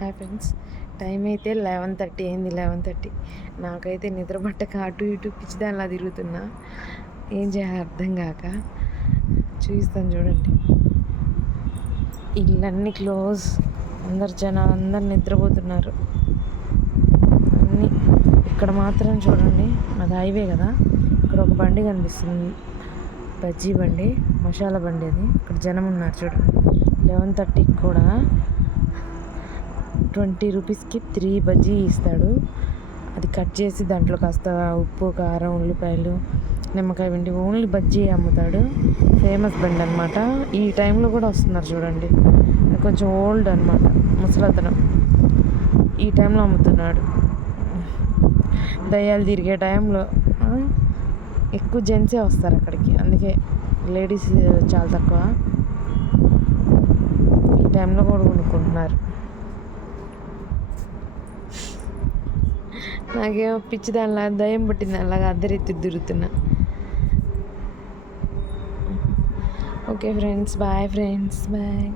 Hi friends, time అయితే 11:30 అయింది. 11:30 నాకైతే నిద్ర పట్టక అటు ఇటు పిచ్చిదానిలా తిరుగుతున్నా. ఏం చేయాలి అర్థం కాక చూపిస్తాను చూడండి. ఇళ్ళన్నీ క్లోజ్, అందరు జనాలు అందరు నిద్రపోతున్నారు. అన్నీ ఇక్కడ మాత్రం చూడండి, అది హైవే కదా. ఇక్కడ ఒక బండి కనిపిస్తుంది, బజ్జీ బండి, మసాలా బండి. అది ఇక్కడ జనం ఉన్నారు చూడండి. 11:30 కూడా 20 రూపీస్కి 3 బజ్జీ ఇస్తాడు. అది కట్ చేసి దాంట్లో కాస్త ఉప్పు, కారం, ఉల్లిపాయలు, నిమ్మకాయ పిండి, ఓన్లీ బజ్జీ అమ్ముతాడు. ఫేమస్ బండి అనమాట. ఈ టైంలో కూడా వస్తున్నారు చూడండి. కొంచెం ఓల్డ్ అనమాట, ముసలతనం. ఈ టైంలో అమ్ముతున్నాడు. దయ్యాలు తిరిగే టైంలో ఎక్కువ జెంట్సే వస్తారు అక్కడికి, అందుకే లేడీస్ చాలా తక్కువ. ఈ టైంలో కూడా కొనుక్కుంటున్నారు. నాకేమో పిచ్చి దానిలా, దయ్యం పుట్టింది అలాగా అద్దరెత్తి తిరుగుతున్నా. Okay friends, bye friends, bye.